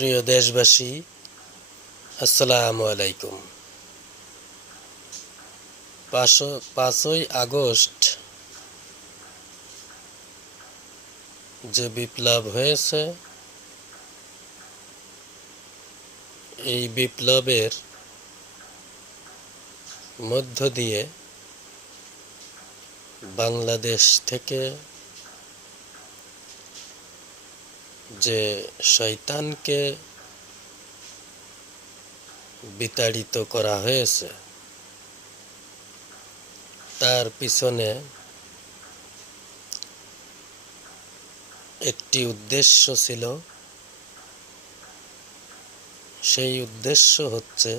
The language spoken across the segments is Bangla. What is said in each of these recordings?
প্রিয় দেশবাসী, আসসালামু আলাইকুম। 5ই আগস্ট যে বিপ্লব হয়েছে, এই বিপ্লবের মধ্য দিয়ে বাংলাদেশ থেকে যে শয়তানকে বিতাড়িত করা হয়েছে, তার পিছনে একটি উদ্দেশ্য ছিল। সেই উদ্দেশ্য হচ্ছে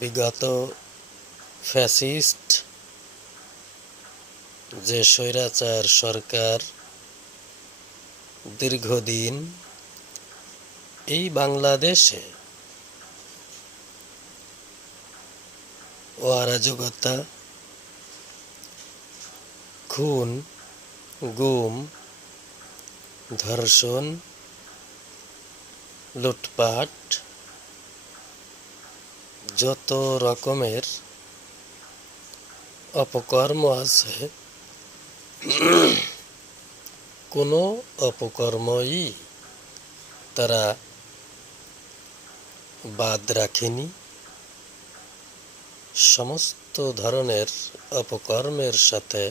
বিগত ফ্যাসিস্ট যে স্বৈরাচার সরকার দীর্ঘদিন এই বাংলাদেশে অরাজকতা, খুন, গুম, ধর্ষণ, লুটপাট, যত রকমের অপকর্ম আছে, কোনো অপকর্মই তারা বাদ রাখেনি। সমস্ত ধরনের অপকর্মের সাথে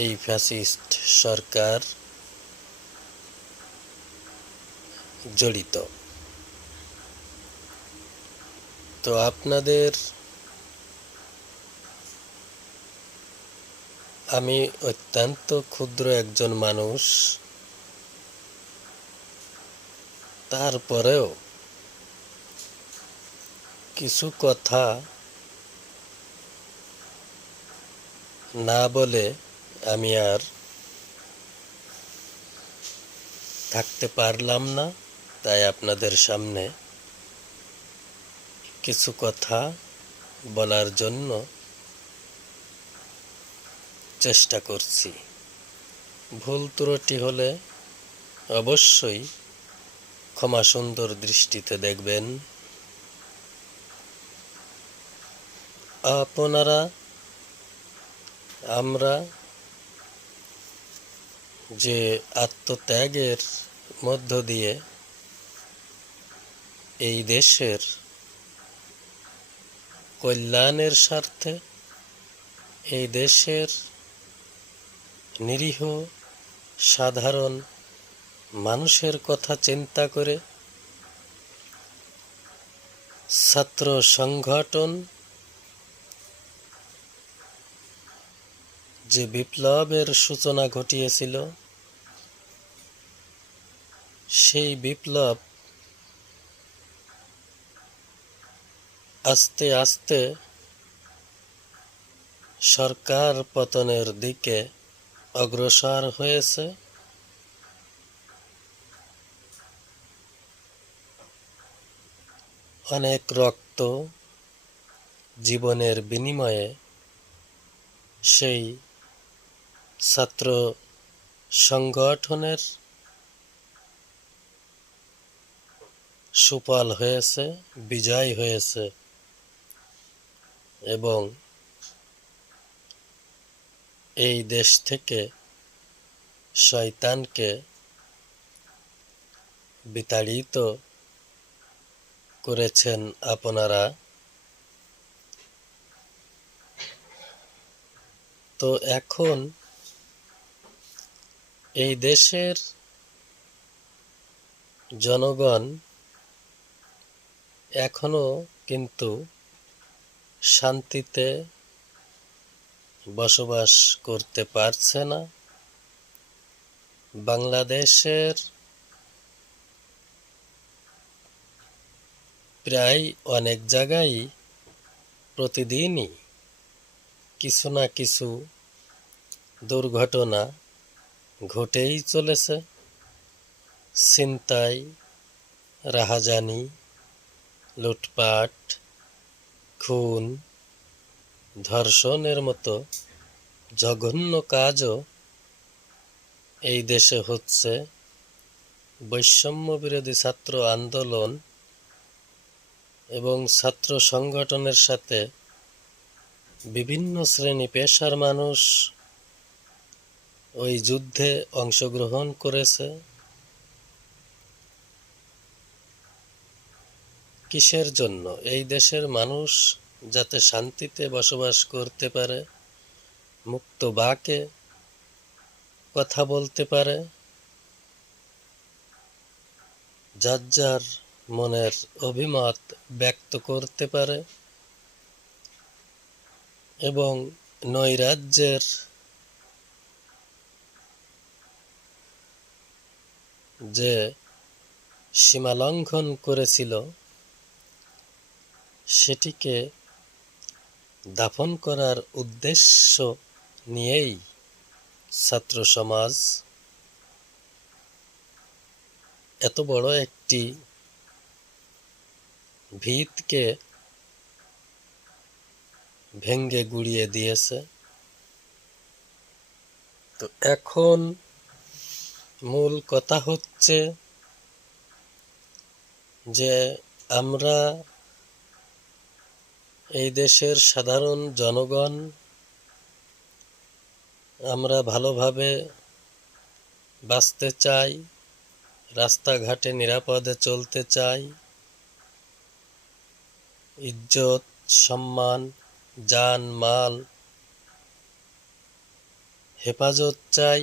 এই ফ্যাসিস্ট সরকার জড়িত। তো আপনাদের আমি অত্যন্ত ক্ষুদ্র একজন মানুষ, তারপরেও কিছু কথা না বলে আমি আর থাকতে পারলাম না। তাই আপনাদের সামনে কিছু কথা বলার জন্য চেষ্টা করছি। ভুল ত্রুটি হলে অবশ্যই ক্ষমা সুন্দর দৃষ্টিতে দেখবেন। আমরা যে আত্মত্যাগের মধ্য দিয়ে এই দেশের কল্যাণের স্বার্থে, এই দেশের নিরীহ সাধারণ মানুষের কথা চিন্তা করে ছাত্র সংগঠন যে বিপ্লবের সূচনা ঘটিয়েছিল, সেই বিপ্লব আস্তে আস্তে সরকার পতনের দিকে অগ্রসর হয়েছে। অনেক রক্ত জীবনের বিনিময়ে সেই ছাত্র সংগঠনের সুফল হয়েছে, বিজয় হয়েছে এবং এই দেশ থেকে শয়তানকে বিতাড়িত করেছেন আপনারা। তো এখন এই দেশের জনগণ এখনো কিন্তু শান্তিতে বসবাস করতে পারছে না। বাংলাদেশের প্রায় অনেক জায়গায় প্রতিদিনই কিছু না কিছু দুর্ঘটনা ঘটেই চলেছে। ছিনতাই, রাহাজানি, লুটপাট, খুন, ধর্ষণের মতো জঘন্য কাজও এই দেশে হচ্ছে বৈষম্য বিরোধী ছাত্র আন্দোলন এবং ছাত্র সংগঠনের সাথে বিভিন্ন শ্রেণী পেশার মানুষ ওই যুদ্ধে অংশগ্রহণ করেছে। কিসের জন্য? এই দেশের মানুষ যাতে শান্তিতে বসবাস করতে পারে, মুক্ত বাকে কথা বলতে পারে, যার যার মনের অভিমত ব্যক্ত করতে পারে এবং নৈরাজ্যের যে সীমালঙ্ঘন করেছিল সেটিকে দাফন করার উদ্দেশ্য নিয়েই ছাত্র সমাজ এত বড় একটি ভিতকে ভেঙ্গে গুঁড়িয়ে দিয়েছে। তো এখন মূল কথা হচ্ছে যে আমরা এই দেশের সাধারণ জনগণ আমরা ভালোভাবে বাঁচতে চাই, রাস্তাঘাটে নিরাপদে চলতে চাই, ইজ্জত সম্মান জান মাল হেফাজত চাই।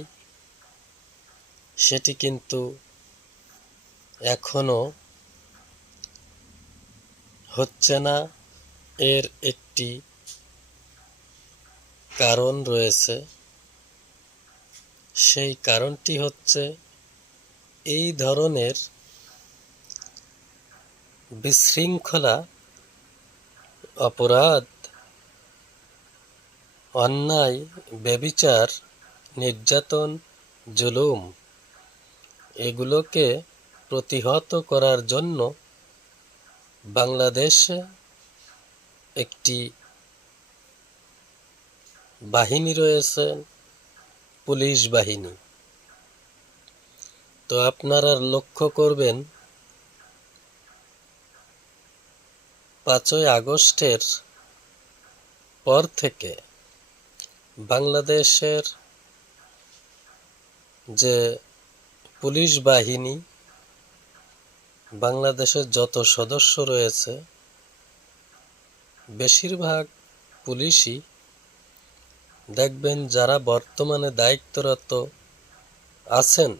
সেটি কিন্তু এখনো হচ্ছে না। এর একটি কারণ রয়েছে। সেই কারণটি হচ্ছে এই ধরনের বিশৃঙ্খলা, অপরাধ, অন্যায়, ব্যভিচার, নির্যাতন, জুলুম এগুলোকে প্রতিহত করার জন্য বাংলাদেশে একটি বাহিনী রয়েছে, পুলিশ বাহিনী। তো আপনারা লক্ষ্য করবেন 5ই আগস্টের পর থেকে বাংলাদেশের যে পুলিশ বাহিনী, বাংলাদেশের যত সদস্য রয়েছে বেশিরভাগ পুলিশই দেখবেন যারা বর্তমানে দায়িত্বরত আছেন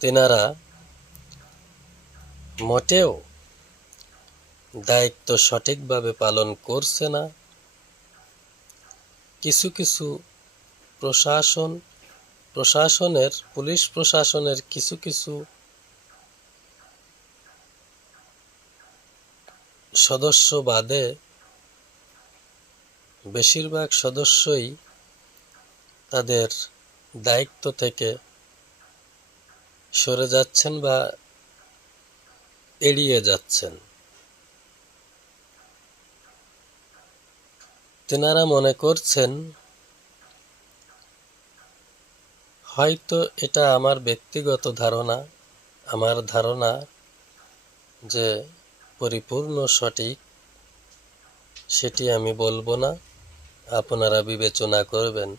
তেনারা মোটেও দায়িত্ব সঠিকভাবে পালন করছে না। কিছু কিছু পুলিশ প্রশাসনের কিছু কিছু সদস্য বাদে বেশিরভাগ সদস্যই তাদের দায়িত্ব থেকে সরে যাচ্ছেন বা এড়িয়ে যাচ্ছেন। তেনারা মনে করছেন, হয়তো এটা আমার ব্যক্তিগত ধারণা, আমার ধারণা যে পরিপূর্ণ সঠিক সেটি আমি বলবো না, আপনারা বিবেচনা করবেন।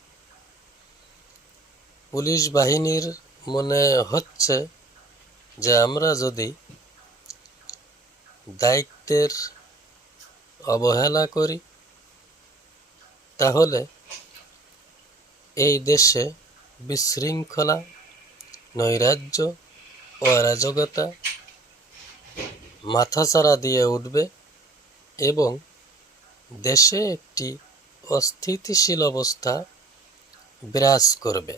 পুলিশ বাহিনীর মনে হচ্ছে যে আমরা যদি দায়িত্বের অবহেলা করি তাহলে এই দেশে বিশৃঙ্খলা, নৈরাজ্য ও অরাজকতা মাথাচাড়া দিয়ে উঠবে এবং দেশে একটি অস্থিতিশীল অবস্থা বিরাজ করবে।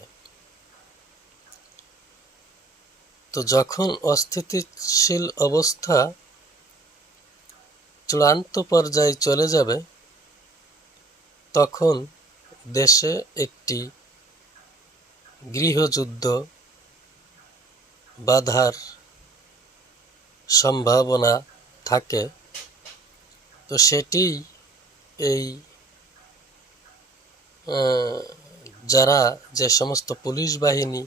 তো যখন অস্থিতিশীল অবস্থা চূড়ান্ত পর্যায়ে চলে যাবে তখন দেশে একটি গৃহযুদ্ধ বাধার সম্ভাবনা থাকে। তো সেটি এই যারা যে সমস্ত পুলিশ বাহিনী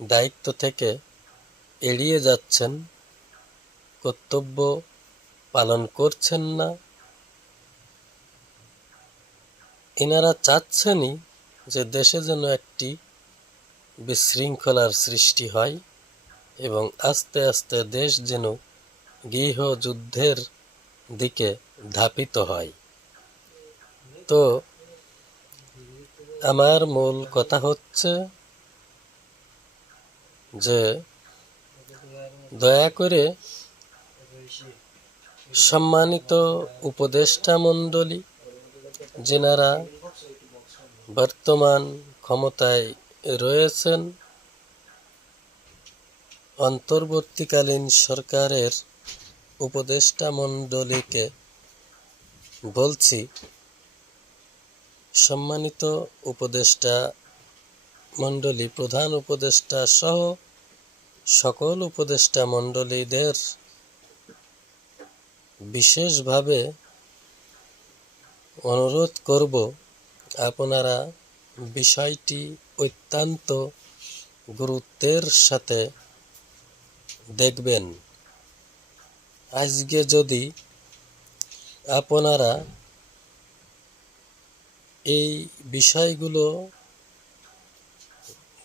দায়িত্ব থেকে এড়িয়ে যাচ্ছেন, কর্তব্য পালন করছেন না, এনারা চাচ্ছেনই যে দেশে যেন একটি বিশৃঙ্খলার সৃষ্টি হয় এবং আস্তে আস্তে দেশ যেন গৃহযুদ্ধের দিকে ধাপিত হয়। তো আমার মূল কথা হচ্ছে যে দয়া করে সম্মানিত উপদেষ্টা মণ্ডলী, যেনারা বর্তমান ক্ষমতায় রয়েছেন, অন্তর্বর্তীকালীন সরকারের উপদেষ্টা মণ্ডলীকে বলছি, সম্মানিত উপদেষ্টা মণ্ডলী, প্রধান উপদেষ্টা সহ সকল উপদেষ্টা মণ্ডলীদের বিশেষভাবে অনুরোধ করব, আপনারা বিষয়টি অত্যন্ত গুরুত্বের সাথে দেখবেন। আজকে যদি আপনারা এই বিষয়গুলো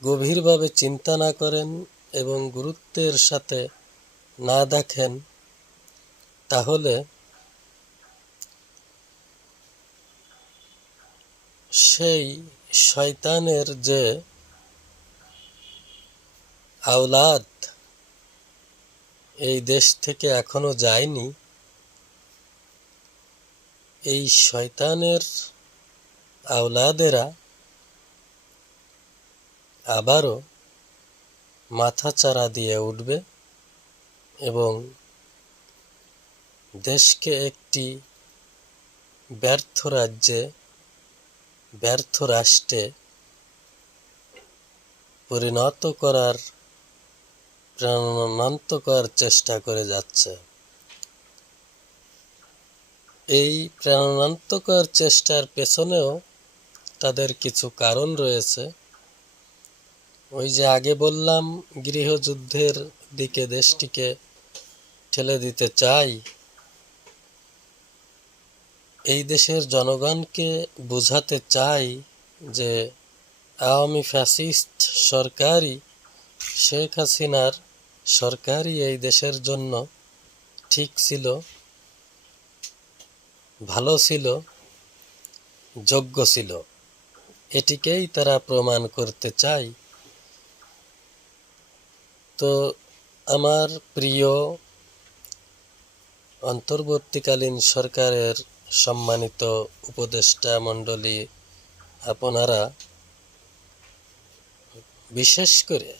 গভীরভাবে চিন্তা না করেন এবং গুরুত্বের সাথে না দেখেন, তাহলে সেই শয়তানের যে আওলাদ এই দেশ থেকে এখনো যায়নি, এই শয়তানের আওলাদেরা আবারও মাথাচাড়া দিয়ে উঠবে এবং দেশকে একটি ব্যর্থ রাজ্যে, ব্যর্থ রাষ্ট্রে পরিণত করার প্রাণান্তকর চেষ্টা করে যাচ্ছে। এই প্রাণান্তকর চেষ্টার পেছনেও তাদের কিছু কারণ রয়েছে। ওই যে আগে বললাম, গৃহযুদ্ধের দিকে দেশটিকে ঠেলে দিতে চাই। এই দেশের জনগণকে বোঝাতে চাই যে আওয়ামী ফ্যাসিস্ট সরকারই, শেখ হাসিনার সরকারই এই দেশের জন্য ঠিক ছিল, ভালো ছিল, যোগ্য ছিল। এটিকেই তারা প্রমাণ করতে চায়। তো আমার প্রিয় অন্তর্বর্তীকালীন সরকারের সম্মানিত উপদেষ্টা মণ্ডলী, আপনারা বিশেষ করে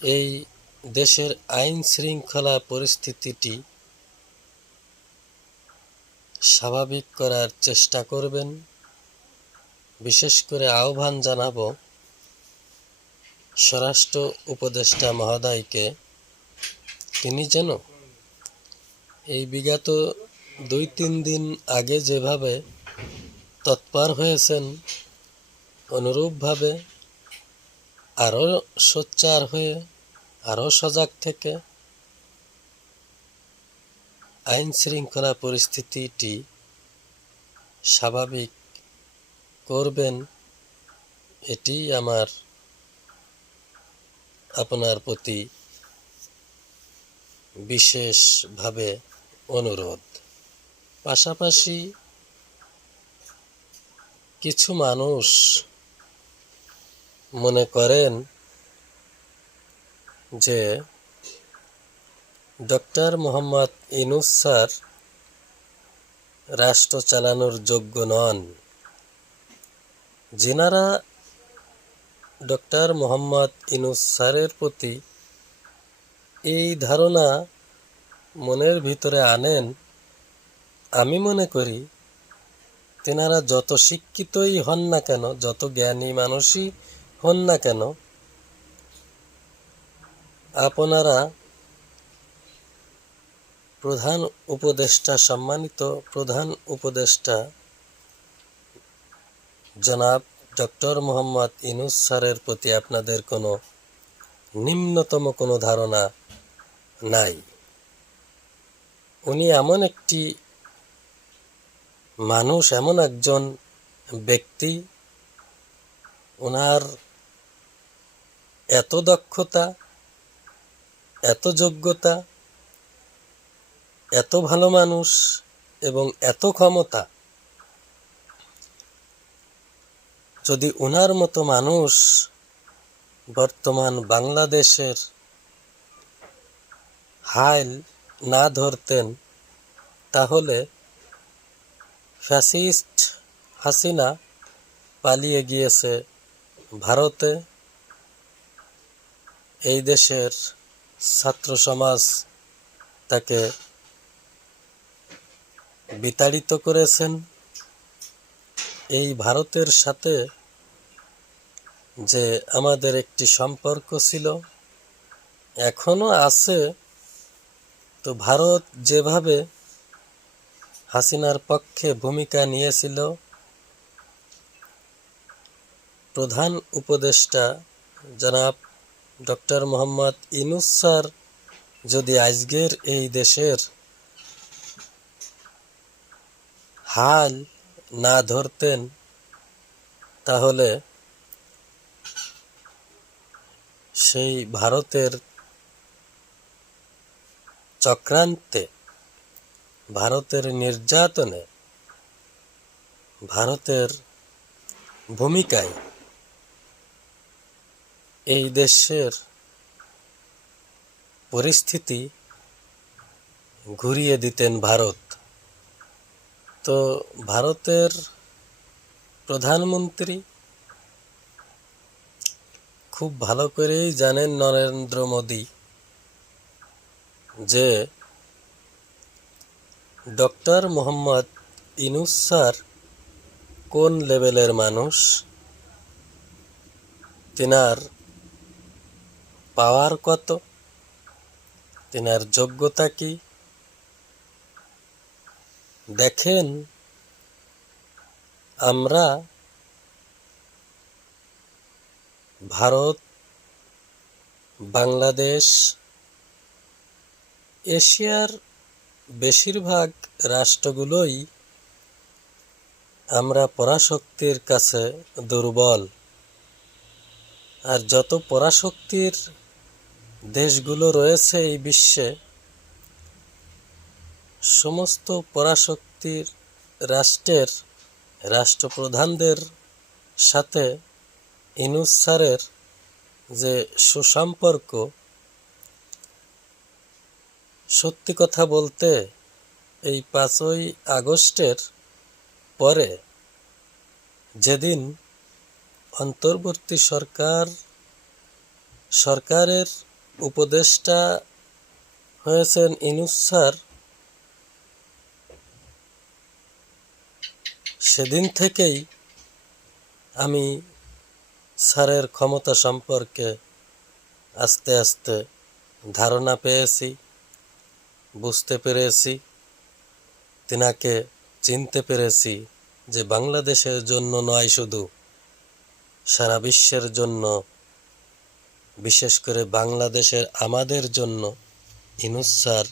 এই দেশের আইন শৃঙ্খলা পরিস্থিতিটি স্বাভাবিক করার চেষ্টা করবেন। বিশেষ করে আহ্বান জানাবো স্বরাষ্ট্র উপদেষ্টা মহোদয়কে, তিনি যেন এই বিগত 2-3 দিন আগে যেভাবে তৎপর হয়েছেন, অনুরূপভাবে আরও সোচ্চার হয়ে, আরও সজাগ থেকে আইন শৃঙ্খলা পরিস্থিতিটি স্বাভাবিক করবেন। এটি আমার আপনার প্রতি বিশেষভাবে অনুরোধ। পাশাপাশি কিছু মানুষ মনে করেন যে ডক্টর মোহাম্মদ ইউনূস স্যার রাষ্ট্র চালানোর যোগ্য নন। যিনারা ডক্টর মোহাম্মদ ইউনূস স্যারের প্রতি এই ধারণা মনের ভিতরে আনেন, আমি মনে করি তেনারা যত শিক্ষিতই হন না কেন, যত জ্ঞানী মানুষই হন না কেন, আপনারা প্রধান উপদেষ্টা, সম্মানিত প্রধান উপদেষ্টা জনাব ডক্টর মোহাম্মদ ইউনূস স্যারের প্রতি আপনাদের কোনো নিম্নতম কোনো ধারণা নাই। উনি এমন একটি মানুষ, এমন একজন ব্যক্তি, ওনার এত দক্ষতা, এত যোগ্যতা, এত ভালো মানুষ এবং এত ক্ষমতা, যদি ওনার মতো মানুষ বর্তমান বাংলাদেশের হাল না ধরতেন, তাহলে ফ্যাসিস্ট হাসিনা পালিয়ে গিয়েছে ভারতে। এই দেশের ছাত্র সমাজ তাকে বিতাড়িত করেছেন। এই ভারতের সাথে যে আমাদের একটি সম্পর্ক ছিল, এখনো আছে, তো ভারত যেভাবে হাসিনার পক্ষে ভূমিকা নিয়েছিল, প্রধান উপদেষ্টা জনাব ডক্টর মোহাম্মদ ইউনূস স্যার যদি আজকের এই দেশের হাল না ধরতেন, তাহলে সেই ভারতের চক্রান্তে, ভারতের নির্যাতনে, ভারতের ভূমিকায় এই দেশের পরিস্থিতি ঘুরিয়ে দিতেন ভারত। তো ভারতের প্রধানমন্ত্রী খুব ভালো করেই জানেন, নরেন্দ্র মোদী, যে ডক্টর মোহাম্মদ ইউনূস স্যার কোন লেভেলের মানুষ, তিনার পাওয়ার কত, তিনার যোগ্যতা কি। দেখেন, আমরা ভারত, বাংলাদেশ, এশিয়ার বেশিরভাগ রাষ্ট্রগুলোই আমরা পরাশক্তির কাছে দুর্বল। আর যত পরাশক্তির দেশগুলো রয়েছে এই বিশ্বে, সমস্ত পরাশক্তির রাষ্ট্রের রাষ্ট্রপ্রধানদের সাথে ইউনূস স্যারের যে সুসম্পর্ক, সত্যি কথা বলতে এই 5ই আগস্টের পরে, যেদিন অন্তর্বর্তী সরকারের উপদেষ্টা হয়েছেন ইউনূস স্যার, সেদিন থেকেই আমি স্যারের ক্ষমতা সম্পর্কে আস্তে আস্তে ধারণা পেয়েছি, বুঝতে পেরেছি, তিনাকে চিনতে পেরেছি, যে বাংলাদেশের জন্য নয়, শুধু সারা বিশ্বের জন্য, বিশেষ করে বাংলাদেশের আমাদের জন্য ইউনূস স্যার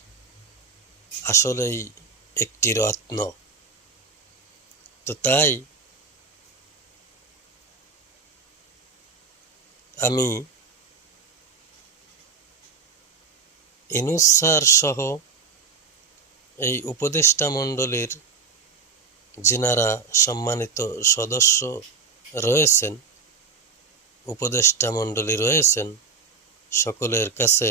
আসলেই একটি রত্ন। তো তাই আমি ইউনূস স্যার সহ এই উপদেষ্টা মণ্ডলীর যিনারা সম্মানিত সদস্য রয়েছেন, উপদেষ্টা মণ্ডলী রয়েছেন, সকলের কাছে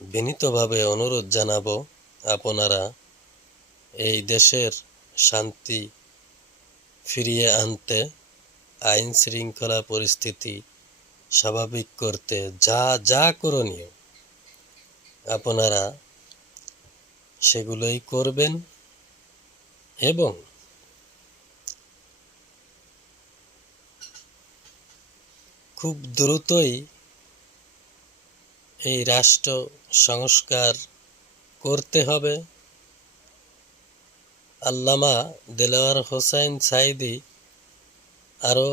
বিনীতভাবে অনুরোধ জানাবো, আপনারা এই দেশের শান্তি ফিরিয়ে আনতে, আইন শৃঙ্খলা পরিস্থিতি স্বাভাবিক করতে যা যা করণীয় আপনারা সেগুলোই করবেন, এবং খুব দ্রুতই এই রাষ্ট্র সংস্কার করতে হবে। আল্লামা দেলোয়ার হোসাইন সাঈদী আরও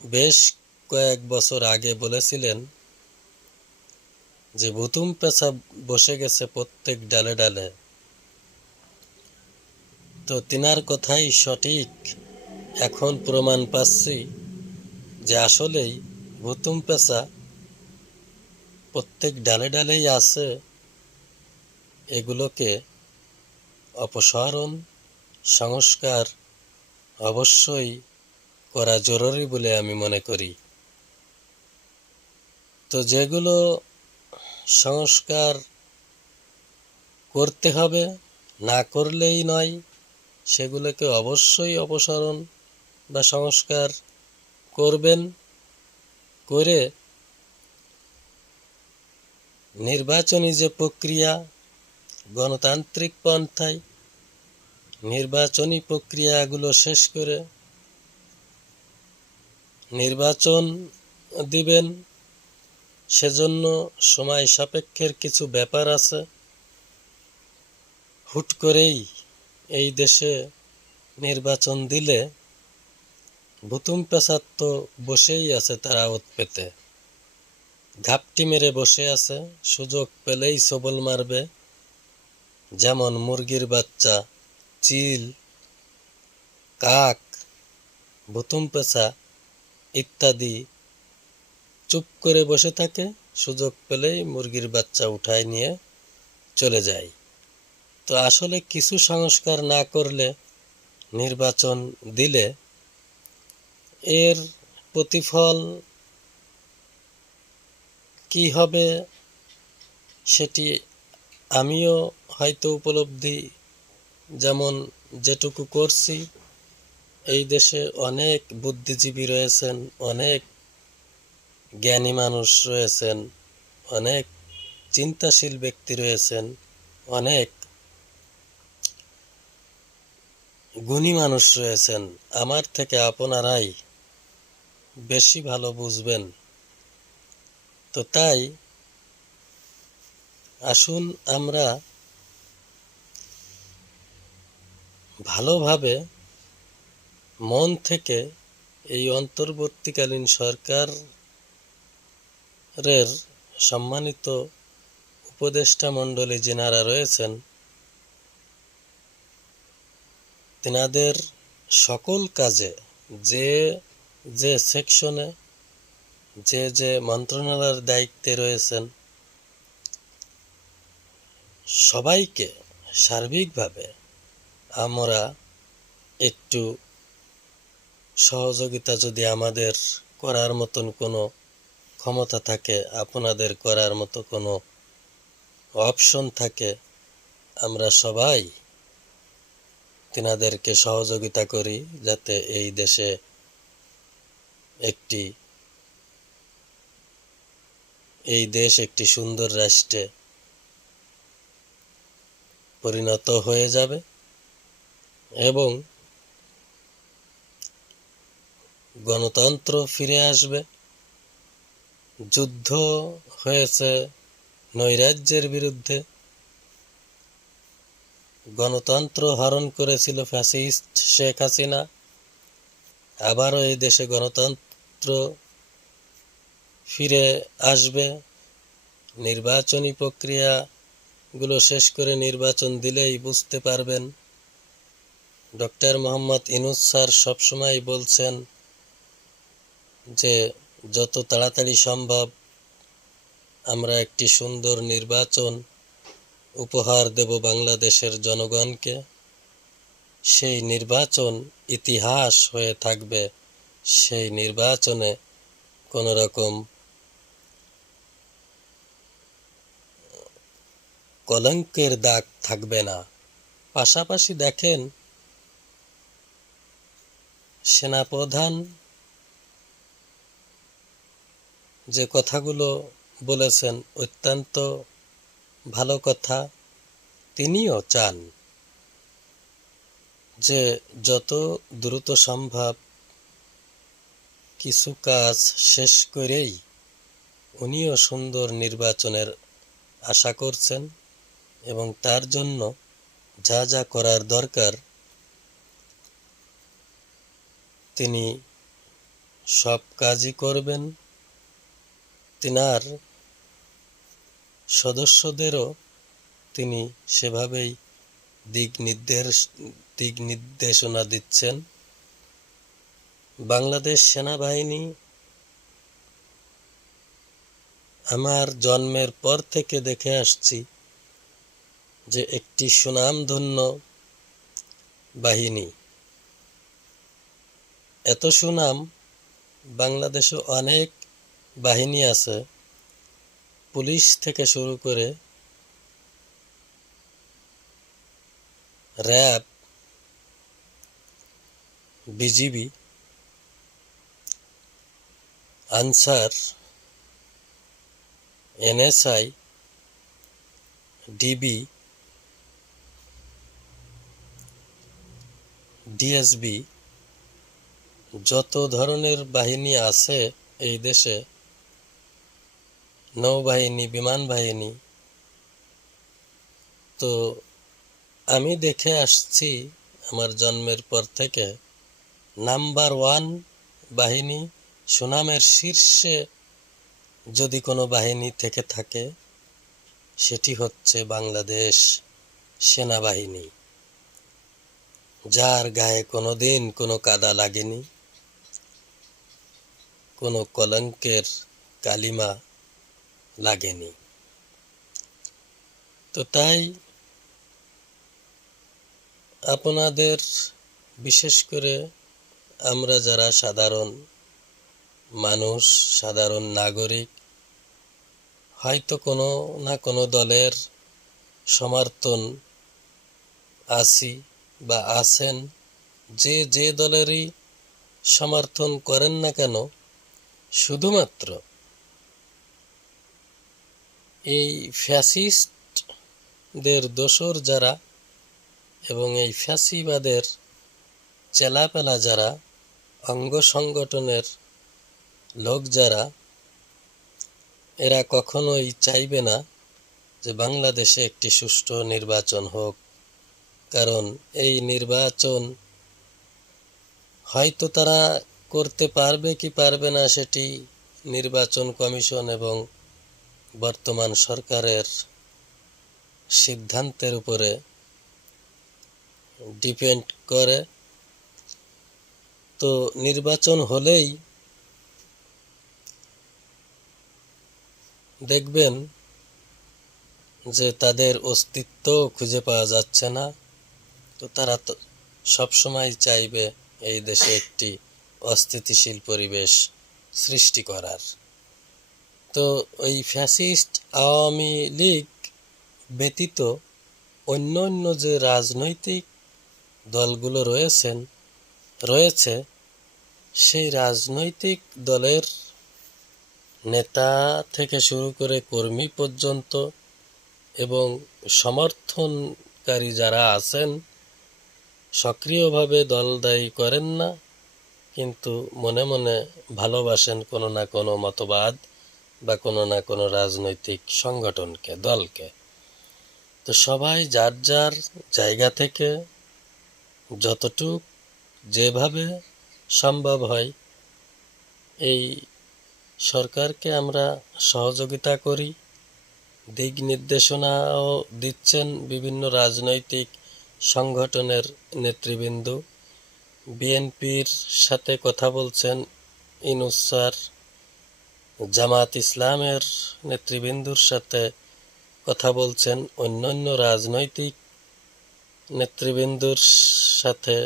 বেশ কয়েক বছর আগে বলেছিলেন যে ভুতুম পেঁচা বসে গেছে প্রত্যেক ডালে ডালে। তো তিনার কথাই সঠিক। এখন প্রমাণ পাচ্ছি যে আসলেই ভুতুম পেঁচা প্রত্যেক ডালে ডালেই আছে। এগুলোকে অপসারণ সংস্কার অবশ্যই করা জরুরি বলে আমি মনে করি। তো যেগুলো সংস্কার করতে হবে, না করলেই নয়, সেগুলোকে অবশ্যই অপসারণ বা সংস্কার করবেন। করে নির্বাচনী যে প্রক্রিয়া, গণতান্ত্রিক পন্থায় নির্বাচনী প্রক্রিয়াগুলো শেষ করে নির্বাচন দিবেন। সেজন্য সময় সাপেক্ষের কিছু ব্যাপার আছে। হুট করেই এই দেশে নির্বাচন দিলে ভুতুম পেঁচার তো বসেই আছে, তারা ওত পেতে ঘাপটি মেরে বসে আছে, সুযোগ পেলেই সবল মারবে। যেমন মুরগির বাচ্চা, চিল, কাক, ভুতুম পেঁচা ইত্যাদি চুপ করে বসে থাকে, সুযোগ পেলেই মুরগির বাচ্চা উঠায় নিয়ে চলে যায়। তো আসলে কিছু সংস্কার না করলে, নির্বাচন দিলে এর প্রতিফল কি হবে সেটি আমিও হয়তো উপলব্ধি যেমন যেটুকু করছি। এই দেশে অনেক বুদ্ধিজীবী রয়েছেন, অনেক জ্ঞানী মানুষ রয়েছেন, অনেক চিন্তাশীল ব্যক্তি রয়েছেন, অনেক গুণী মানুষ রয়েছেন। আমার থেকে আপনারাই বেশি ভালো বুঝবেন। তো তাই আসুন আমরা ভালোভাবে মন থেকে এই অন্তর্বর্তীকালীন সরকারের সম্মানিত উপদেষ্টা মণ্ডলী যিনারা রয়েছেন, তিনাদের সকল কাজে যে যে সেকশনে যে যে মন্ত্রণালয়ের দায়িত্বে রয়েছেন, সবাইকে সার্বিকভাবে আমরা একটু সহযোগিতা যদি আমাদের করার মতন কোনো ক্ষমতা থাকে, আপনাদের করার মতো কোনো অপশন থাকে, আমরা সবাই তিনাদেরকে সহযোগিতা করি যাতে এই দেশে এই দেশ একটি সুন্দর রাষ্ট্রে পরিণত হয়ে যাবে এবং গণতন্ত্র ফিরে আসবে। যুদ্ধ হয়েছে নৈরাজ্যের বিরুদ্ধে, গণতন্ত্র হরণ করেছিল ফ্যাসিস্ট শেখ হাসিনা। আবারও এই দেশে গণতন্ত্র ফিরে আসবে। নির্বাচনী প্রক্রিয়াগুলো শেষ করে নির্বাচন দিলেই বুঝতে পারবেন। ডক্টর মোহাম্মদ ইউনূস স্যার সবসময় বলছেন যে যত তাড়াতাড়ি সম্ভব আমরা একটি সুন্দর নির্বাচন উপহার দেব বাংলাদেশের জনগণকে। সেই নির্বাচন ইতিহাস হয়ে থাকবে। সেই নির্বাচনে কোনো রকম কলঙ্কের দাগ থাকবে না। পাশাপাশি দেখেন, সেনাপ্রধান যে কথাগুলো বলেছেন অত্যন্ত ভালো কথা। তিনিও চান যে যত দ্রুত সম্ভব কিছু কাজ শেষ করেই উনিও সুন্দর নির্বাচনের আশা করছেন এবং তার জন্য যা যা করার দরকার তিনি সব কাজই করবেন, তিনার সদস্যদেরও তিনি সেভাবেই দিক নির্দেশনা দিচ্ছেন। বাংলাদেশ সেনাবাহিনী আমার জন্মের পর থেকে দেখে আসছি যে একটি সুনামধন্য বাহিনী। এত সুনাম, বাংলাদেশে অনেক বাহিনী আছে, পুলিশ থেকে শুরু করে RAB, BGB, answer, NSI, DB, DSB, যত ধরনের বাহিনী আছে এই দেশে, নৌবাহিনী, বিমান বাহিনী, তো আমি দেখে আসছি আমার জন্মের পর থেকে নাম্বার 1 বাহিনী, সুনামের শীর্ষে যদি কোনো বাহিনী থেকে থাকে সেটি হচ্ছে বাংলাদেশ সেনাবাহিনী, যার গায়ে কোনোদিন কোনো কাদা লাগেনি, কোনো কলঙ্কের কালিমা লাগেনি। তো তাই আপনাদের, বিশেষ করে আমরা যারা সাধারণ মানুষ, সাধারণ নাগরিক, হয়তো কোনো না কোনো দলের সমর্থন আছি বা আছেন, যে দলেরই সমর্থন করেন না কেন, শুধুমাত্র এই ফ্যাসিস্টদের দোসর যারা এবং এই ফ্যাসিবাদের চেলাপেলা যারা, অঙ্গ সংগঠনের লোক যারা, এরা কখনোই চাইবে না যে বাংলাদেশে একটি সুষ্ঠু নির্বাচন হোক। কারণ এই নির্বাচন হয়তো তারা করতে পারবে কি পারবে না সেটি নির্বাচন কমিশন এবং বর্তমান সরকারের সিদ্ধান্তের উপরে ডিপেন্ড করে। তো নির্বাচন হলেই দেখবেন যে তাদের অস্তিত্ব খুঁজে পাওয়া যাচ্ছে না। তো তারা তো সবসময় চাইবে এই দেশে একটি অস্থিতিশীল পরিবেশ সৃষ্টি করার। তো ওই ফ্যাসিস্ট আওয়ামী লীগ ব্যতীত অন্য অন্য যে রাজনৈতিক দলগুলো রয়েছে, সেই রাজনৈতিক দলের নেতা থেকে শুরু করে কর্মী পর্যন্ত এবং সমর্থনকারী যারা আছেন, সক্রিয়ভাবে দলদায়ী করেন না, কিন্তু মনে মনে ভালোবাসেন কোনো না কোনো মতবাদ বা কোনো না কোনো রাজনৈতিক সংগঠনকে, দলকে। তো সবাই যার যার জায়গা থেকে যতটুক যেভাবে সম্ভব হয় এই সরকারকে আমরা সহযোগিতা করি। দিক নির্দেশনাও দিচ্ছেন বিভিন্ন রাজনৈতিক সংগঠনের নেতৃবৃন্দ। বিএনপির সাথে কথা বলছেন ইউনূস স্যার, জামাত ইসলামের নেতৃবৃন্দুর সাথে কথা বলছেন, অন্যান্য রাজনৈতিক নেতৃবৃন্দুর সাথে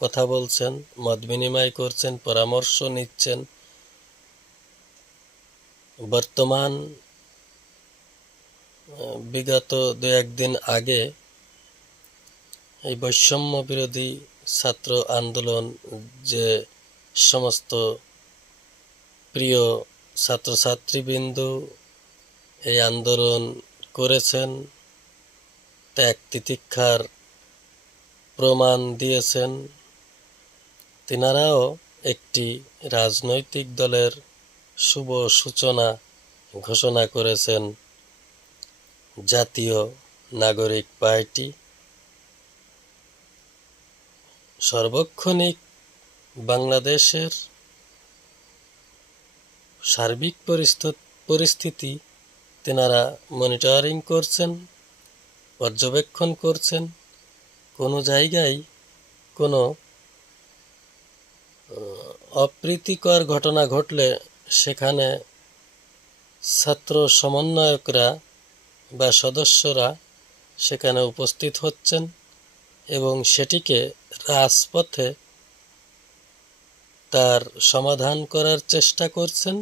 কথা বলছেন, মত বিনিময় করছেন, পরামর্শ নিচ্ছেন। বর্তমান বিগত 2-1 দিন আগে এই বৈষম্য বিরোধী ছাত্র আন্দোলন, যে সমস্ত প্রিয় ছাত্রছাত্রীবৃন্দ এই আন্দোলন করেছেন, ত্যাগ তিতিক্ষার প্রমাণ দিয়েছেন, তিনারাও একটি রাজনৈতিক দলের শুভ সূচনা ঘোষণা করেছেন, জাতীয় নাগরিক পার্টি। সার্বক্ষণিক বাংলাদেশের সার্বিক পরিস্থিতি তেনারা মনিটরিং করছেন, পর্যবেক্ষণ করছেন। কোনো জায়গায় কোনো অপ্রীতিকর ঘটনা ঘটলে সেখানে ছাত্র সমন্বয়করা বা সদস্যরা সেখানে উপস্থিত হচ্ছেন এবং সেটিকে রাজপথে তার সমাধান করার চেষ্টা করছেন।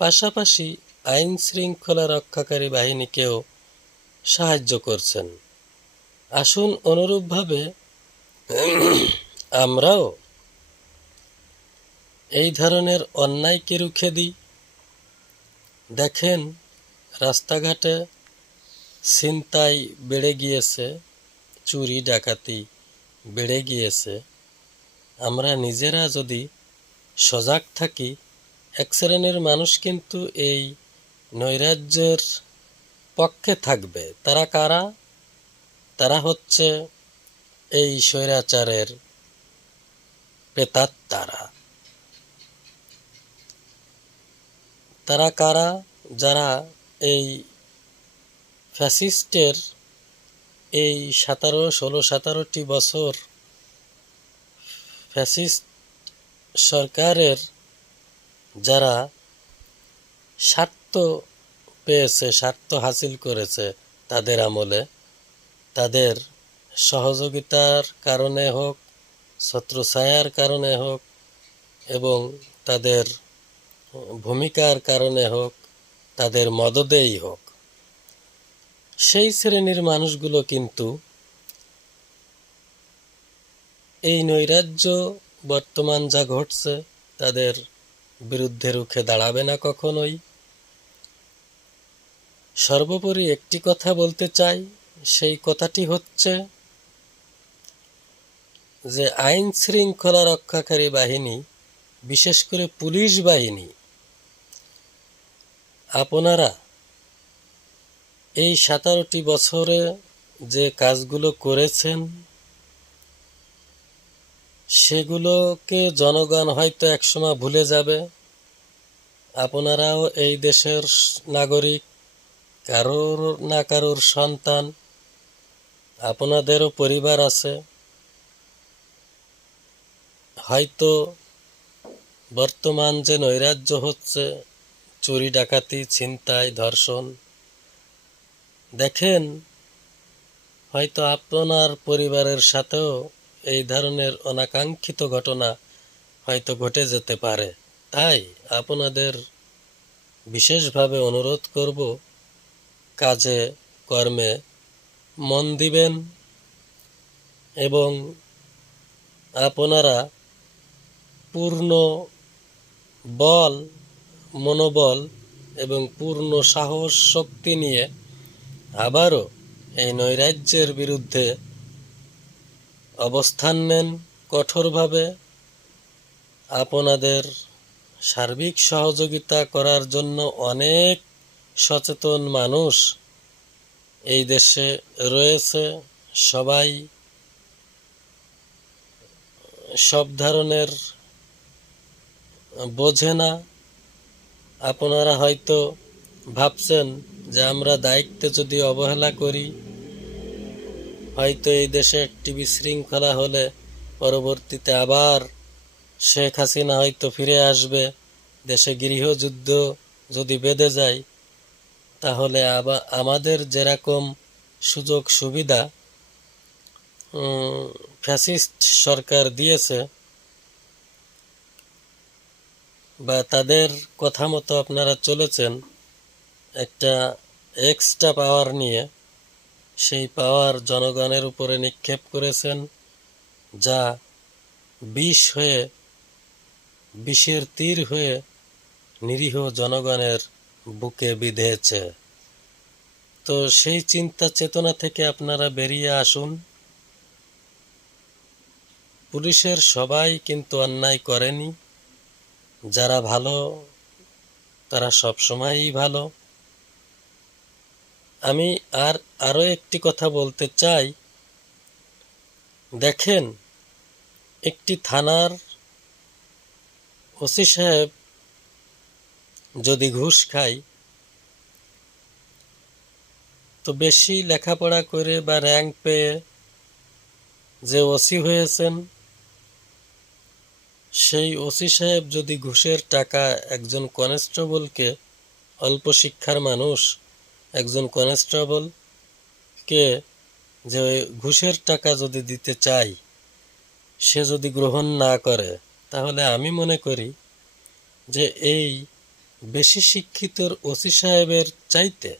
পাশাপাশি আইন শৃঙ্খলা রক্ষাকারী বাহিনীকেও সাহায্য করছেন। আসুন অনুরূপভাবে আমরাও এই ধরনের অন্যায়কে রুখে দিই। দেখেন, রাস্তাঘাটে ছিনতাই বেড়ে গিয়েছে, চুরি ডাকাতি বেড়ে গিয়েছে। আমরা নিজেরা যদি সজাগ থাকি, এক শ্রেণীর মানুষ কিন্তু এই নৈরাজ্যের পক্ষে থাকবে। তারা কারা? তারা হচ্ছে এই স্বৈরাচারের প্রেতাত্মারা। তারা কারা? যারা এই ফ্যাসিস্টের এই 17-17 বছর ফ্যাসিস্ট সরকারের যারা স্বার্থ পেয়েছে, স্বার্থ হাসিল করেছে তাদের আমলে, তাদের সহযোগিতার কারণে হোক, ছত্রছায়ার কারণে হোক এবং তাদের ভূমিকার কারণে হোক, তাদের মদদেই হোক, সেই শ্রেণীর মানুষগুলো কিন্তু এই নৈরাজ্য বর্তমান যা ঘটছে তাদের বিরুদ্ধে রুখে দাঁড়াবে না কখনোই। সর্বোপরি একটি কথা বলতে চাই, সেই কথাটি হচ্ছে যে আইন শৃঙ্খলা রক্ষাকারী বাহিনী, বিশেষ করে পুলিশ বাহিনী, আপনারা এই 17টি বছরে যে কাজগুলো করেছেন সেগুলোকে জনগণ হয়তো একসময় ভুলে যাবে। আপনারাও এই দেশের নাগরিক, কারোর না কারোর সন্তান, আপনাদেরও পরিবার আছে। হয়তো বর্তমান যে নৈরাজ্য হচ্ছে, চুরি ডাকাতি, ছিনতাই, ধর্ষণ, দেখেন হয়তো আপনার পরিবারের সাথেও এই ধরনের অনাকাঙ্ক্ষিত ঘটনা হয়তো ঘটে যেতে পারে। তাই আপনাদের বিশেষভাবে অনুরোধ করব, কাজে কর্মে মন দিবেন এবং আপনারা পূর্ণ বল, মনোবল এবং পূর্ণ সাহস শক্তি নিয়ে আবারও এই নৈরাজ্যের বিরুদ্ধে অবস্থান নেন কঠোরভাবে। আপনাদের সার্বিক সহযোগিতা করার জন্য অনেক সচেতন মানুষ এই দেশে রয়েছে। সবাই সব ধরনের বোঝে না। আপনারা হয়তো ভাবছেন যে আমরা দায়িত্বে যদি অবহেলা করি, হয়তো এই দেশে একটি বিশৃঙ্খলা হলে পরবর্তীতে আবার শেখ হাসিনা হয়তো ফিরে আসবে। দেশে গৃহযুদ্ধ যদি বেঁধে যায়, তাহলে আবার আমাদের যেরকম সুযোগ সুবিধা ফ্যাসিস্ট সরকার দিয়েছে বা তাদের কথা মতো আপনারা চলেছেন একটা এক্সট্রা পাওয়ার নিয়ে, সেই পাওয়ার জনগণের উপরে নিক্ষেপ করেছেন, যা বিষের তীর হয়ে নিরীহ জনগণের বুকে বিঁধেছে। তো সেই চিন্তা চেতনা থেকে আপনারা বেরিয়ে আসুন। পুলিশের সবাই কিন্তু অন্যায় করেনি। যারা ভালো তারা সবসময়ই ভালো। আমি আরও একটি কথা বলতে চাই। দেখেন, একটি থানার ওসি সাহেব যদি ঘুষ খায় তো বেশি লেখাপড়া করে বা র্যাঙ্ক পেয়ে যে ওসি হয়েছেন সেই ওসি সাহেব যদি ঘুষের টাকা একজন কনস্টেবলকে, অল্প শিক্ষার মানুষ একজন কনস্টেবলকে যে ঘুষের টাকা যদি দিতে চাই, সে যদি গ্রহণ না করে, তাহলে আমি মনে করি যে এই বেশি শিক্ষিতর ওসি সাহেবের চাইতে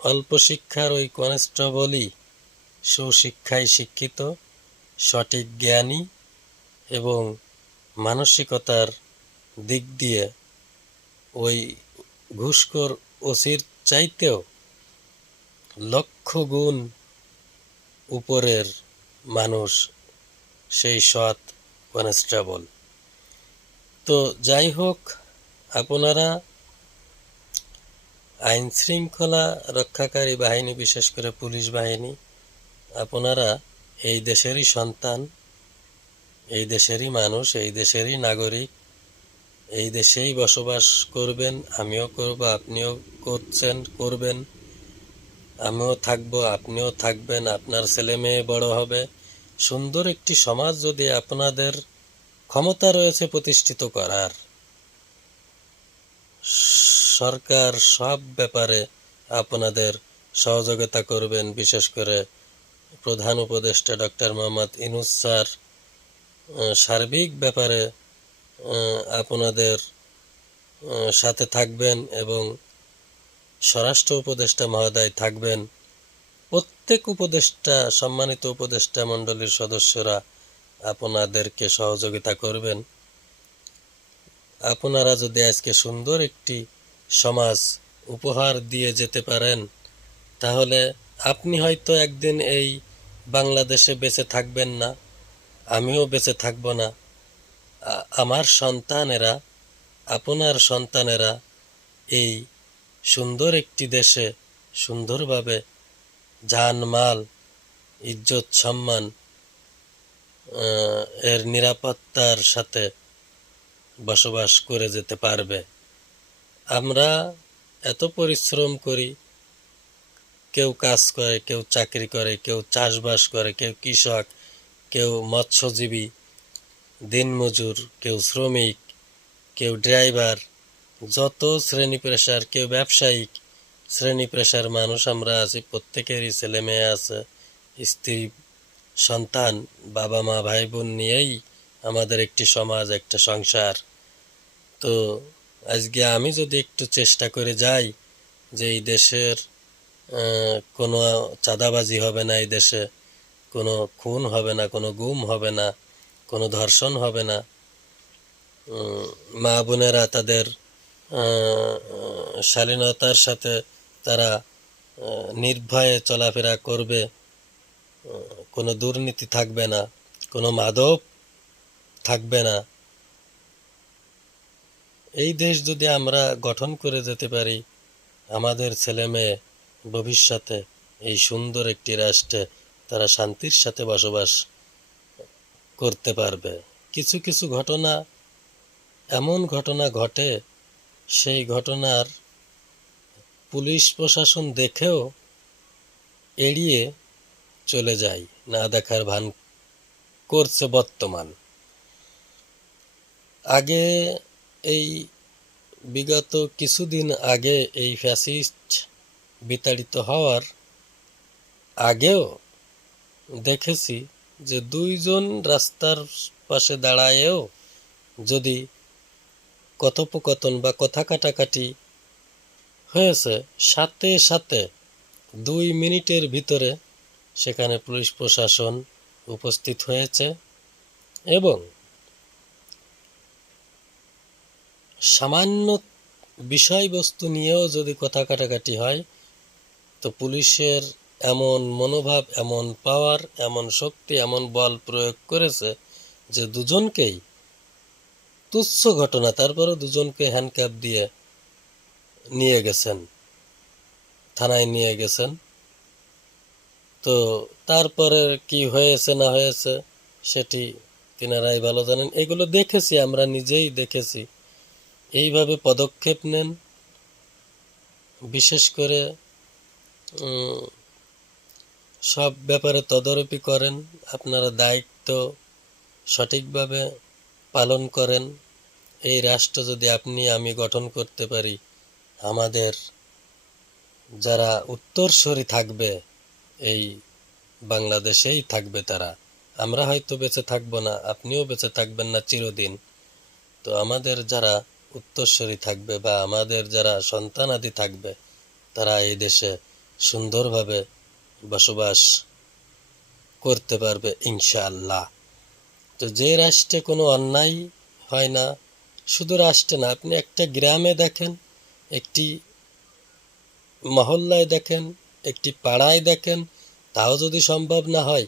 অল্প শিক্ষার ওই কনস্টেবলই সুশিক্ষায় শিক্ষিত, সঠিক জ্ঞানী এবং মানসিকতার দিক দিয়ে ওই ঘুষখোর ওসির চাইতেও লক্ষ গুণ উপরের মানুষ সেই সৎ কনস্টেবল। তো যাই হোক, আপনারা আইন শৃঙ্খলা রক্ষাকারী বাহিনী, বিশেষ করে পুলিশ বাহিনী, আপনারা এই দেশেরই সন্তান, এই দেশেরই মানুষ, এই দেশেরই নাগরিক, এই দেশেই বসবাস করবেন, আমিও করব, আপনিও করবেন, আমিও থাকবো, আপনিও থাকবেন, আপনার ছেলে মেয়ে বড় হবে। সুন্দর একটি সমাজ যদি আপনাদের ক্ষমতা রয়েছে প্রতিষ্ঠিত করার, সরকার সব ব্যাপারে আপনাদের সহযোগিতা করবেন। বিশেষ করে প্রধান উপদেষ্টা ডক্টর মোহাম্মদ ইউনূস স্যার সার্বিক ব্যাপারে আপনাদের সাথে থাকবেন এবং স্বরাষ্ট্র উপদেষ্টা মহোদয় থাকবেন। প্রত্যেক উপদেষ্টা, সম্মানিত উপদেষ্টা মণ্ডলীর সদস্যরা আপনাদেরকে সহযোগিতা করবেন। আপনারা যদি আজকে সুন্দর একটি সমাজ উপহার দিয়ে যেতে পারেন, তাহলে আপনি হয়তো একদিন এই বাংলাদেশে বেঁচে থাকবেন না, আমিও বেঁচে থাকব না। আমার সন্তানেরা, আপনার সন্তানেরা এই সুন্দর একটি দেশে সুন্দরভাবে জানমাল, ইজ্জত, সম্মান এর নিরাপত্তার সাথে বসবাস করে যেতে পারবে। আমরা এত পরিশ্রম করি, কেউ কাজ করে, কেউ চাকরি করে, কেউ চাষবাস করে, কেউ কৃষক, কেউ মৎস্যজীবী, দিনমজুর, কেউ শ্রমিক, কেউ ড্রাইভার, যত শ্রেণী পেশার, কেউ ব্যবসায়িক শ্রেণী পেশার মানুষ আমরা আছি। প্রত্যেকেরই ছেলে মেয়ে আছে, স্ত্রী, সন্তান, বাবা মা, ভাই বোন নিয়েই আমাদের একটি সমাজ, একটা সংসার। তো আজকে আমি যদি একটু চেষ্টা করে যাই যে এই দেশের কোনো চাঁদাবাজি হবে না, এই দেশে কোনো খুন হবে না, কোনো গুম হবে না, কোনো ধর্ষণ হবে না, মা বোনেরা তাদের শালীনতার সাথে তারা নির্ভয়ে চলাফেরা করবে, কোনো দুর্নীতি থাকবে না, কোনো মাদক থাকবে না। এই দেশ যদি আমরা গঠন করে যেতে পারি, আমাদের ছেলে মেয়ে ভবিষ্যতে এই সুন্দর একটি রাষ্ট্রে তারা শান্তির সাথে বসবাস করতে পারবে। কিছু কিছু ঘটনা, এমন ঘটনা ঘটে, সেই ঘটনার পুলিশ প্রশাসন দেখেও এড়িয়ে চলে যায়, না দেখার ভান করছে বর্তমান। আগে এই বিগত কিছুদিন আগে এই ফ্যাসিস্ট বিতাড়িত হওয়ার আগেও দেখেছি যে দুইজন রাস্তার পাশে দাঁড়ায়েও যদি কথোপকথন বা কথা কাটাকাটি হয়েছে, সাথে সাথে 2 মিনিটের ভিতরে সেখানে পুলিশ প্রশাসন উপস্থিত হয়েছে এবং সামান্য বিষয়বস্তু নিয়েও যদি কথা কাটাকাটি হয়, তো পুলিশের এমন মনোভাব, এমন পাওয়ার, এমন শক্তি, এমন বল প্রয়োগ করেছে যে দুজনকেই, তুচ্ছ ঘটনা, তারপরে দুজনকে হ্যান্ডকাপ দিয়ে নিয়ে গেছেন, থানায় নিয়ে গেছেন। তো তারপরে কি হয়েছে না হয়েছে সেটি তিনারাই ভালো জানেন। এগুলো দেখেছি, আমরা নিজেই দেখেছি। এইভাবে পদক্ষেপ নেন, বিশেষ করে সব ব্যাপারে তদারকি করেন, আপনারা দায়িত্ব সঠিকভাবে পালন করেন। এই রাষ্ট্র যদি আপনি আমি গঠন করতে পারি, আমাদের যারা উত্তরসূরি থাকবে এই বাংলাদেশেই থাকবে তারা। আমরা হয়তো বেঁচে থাকবো না, আপনিও বেঁচে থাকবেন না চিরদিন। তো আমাদের যারা উত্তরসূরি থাকবে বা আমাদের যারা সন্তানাদি থাকবে, তারা এই দেশে সুন্দরভাবে বসবাস করতে পারবে ইনশাআল্লাহ। তো যে রাষ্ট্রে কোনো অন্যায় হয় না, শুধু রাষ্ট্রে না, আপনি একটা গ্রামে দেখেন, একটি মহল্লায় দেখেন, একটি পাড়ায় দেখেন, তাও যদি সম্ভব না হয়,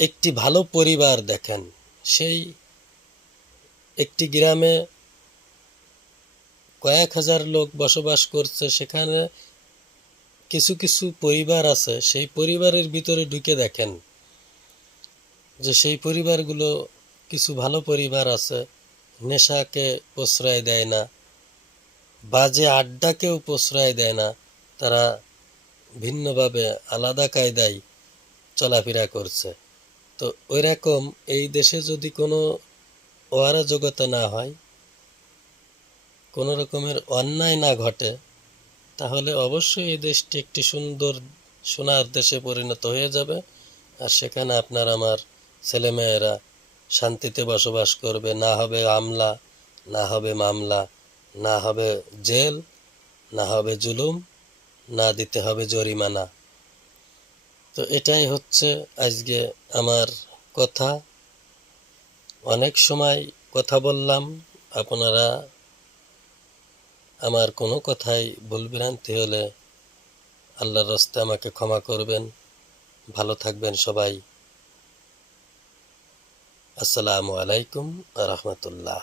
একটি ভালো পরিবার দেখেন। সেই একটি গ্রামে কয়েক হাজার লোক বসবাস করছে, সেখানে কিছু কিছু পরিবার আছে, সেই পরিবারের ভিতরে ঢুকে দেখেন যে সেই পরিবারগুলো, কিছু ভালো পরিবার আছে, নেশাকে প্রশ্রয় দেয় না, বাজে আড্ডাকেও প্রশ্রয় দেয় না, তারা ভিন্নভাবে আলাদা কায়দায় চলাফেরা করছে। তো ওই রকম এই দেশে যদি কোনো অরাজকতা না হয়, কোনো রকমের অন্যায় না ঘটে, তাহলে অবশ্যই এই দেশটি একটি সুন্দর সোনার দেশে পরিণত হয়ে যাবে। আর সেখানে আপনার আমার ছেলেমেয়েরা শান্তিতে বসবাস করবে, না হবে হামলা, না হবে মামলা, না হবে জেল, না হবে জুলুম, না দিতে হবে জরিমানা। তো এটাই হচ্ছে আজকে আমার কথা। অনেক সময় কথা বললাম, আপনারা আমার কোনো কথাই ভুল ভ্রান্তি হলে আল্লাহর রাস্তায় আমাকে ক্ষমা করবেন। ভালো থাকবেন সবাই। আসসালামু আলাইকুম ওয়া রাহমাতুল্লাহ।